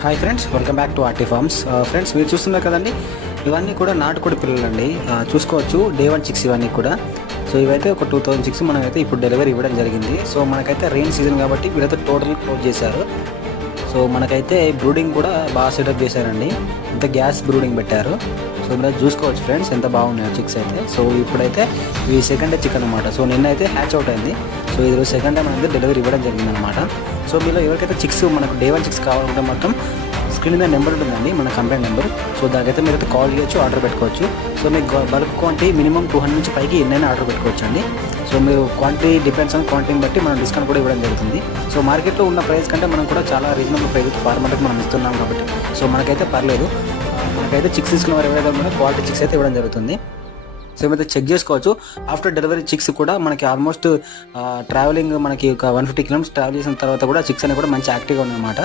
Hi friends, welcome back to RT farms. Friends, మీరు చూస్తున్నారు కదండి, ఇవన్నీ కూడా నాటుకోడి పిల్లలండి. చూసుకోవచ్చు, డే 1 చిక్స్ ఇవన్నీ కూడా. సో ఇవైతే ఒక 2000 చిక్స్ మనమైతే ఇప్పుడు డెలివరీ ఇవ్వడం జరిగింది. సో మనకైతే రెయిన్ సీజన్ కాబట్టి వీళ్ళైతే టోటల్ క్లోజ్ చేశారు. సో మనకైతే బ్రూడింగ్ కూడా బాగా సెటప్ చేశారండి. ఇంత గ్యాస్ బ్రూడింగ్ పెట్టారు. సో మీరు చూసుకోవచ్చు ఫ్రెండ్స్, ఎంత బాగున్నాయో చిక్స్ అయితే. సో ఇప్పుడైతే ఇవి సెకండ్ డే చికెన్ అనమాట. సో నిన్న అయితే హ్యాచ్ అవుట్ అయింది. సో ఇది సెకండ్ టైం అనేది డెలివరీ ఇవ్వడం జరిగింది అనమాట. సో మీలో ఎవరికైతే చిక్స్ మనకు డే 1 చిక్స్ కావాలంటే మొత్తం స్క్రీన్ మీద నెంబర్ ఉంటుందండి, మన కంపెనీ నెంబర్. సో దానికైతే మీరైతే కాల్ చేయొచ్చు, ఆర్డర్ పెట్టుకోవచ్చు. సో మీకు బల్క్ క్వాంటిటీ మినిమం 200 నుంచి పైకి ఎన్నైనా ఆర్డర్ పెట్టుకోవచ్చు అండి. సో మీరు క్వాంటిటీ డిపెండ్స్ ఆన్ క్వాంటిటీని బట్టి మనం డిస్కౌంట్ కూడా ఇవ్వడం జరుగుతుంది. సో మార్కెట్లో ఉన్న ప్రైస్ కంటే మనం కూడా చాలా రీజనబుల్ ప్రైస్ ఫార్మర్కి మనం ఇస్తున్నాం కాబట్టి సో మనకైతే పర్లేదు. మనకైతే చిక్స్ తీసుకున్న వారు ఎవరైతే ఉన్నారో క్వాలిటీ చిక్స్ అయితే ఇవ్వడం జరుగుతుంది. సో ఏమైతే చెక్ చేసుకోవచ్చు. ఆఫ్టర్ డెలివరీ చిక్స్ కూడా మనకి ఆల్మోస్ట్ ట్రావెలింగ్ మనకి ఒక 150 కిలోమీటర్స్ ట్రావెల్ చేసిన తర్వాత కూడా చిక్స్ అనేవి కూడా మంచి యాక్టివ్గా ఉన్నాయన్నమాట.